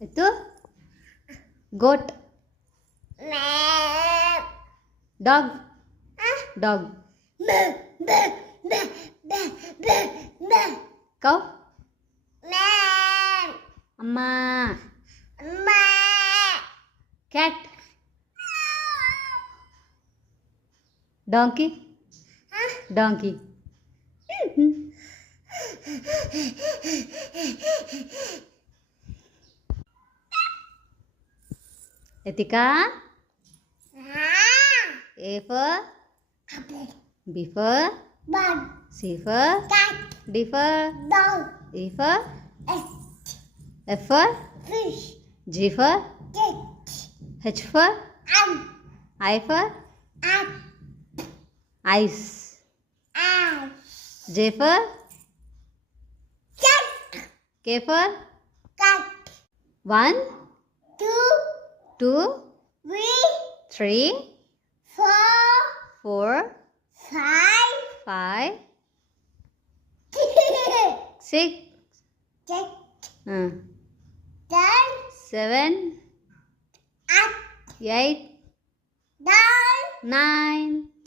ಆಯಿತು. ಗೋಟ್. Dog. Dog. Cow. ಅಮ್ಮ. Cat. Donkey. Donkey. Etika. A for B for C for D for E for F for G for H for I for ice. J for K for 1 2 3 4 5 6 7 8 9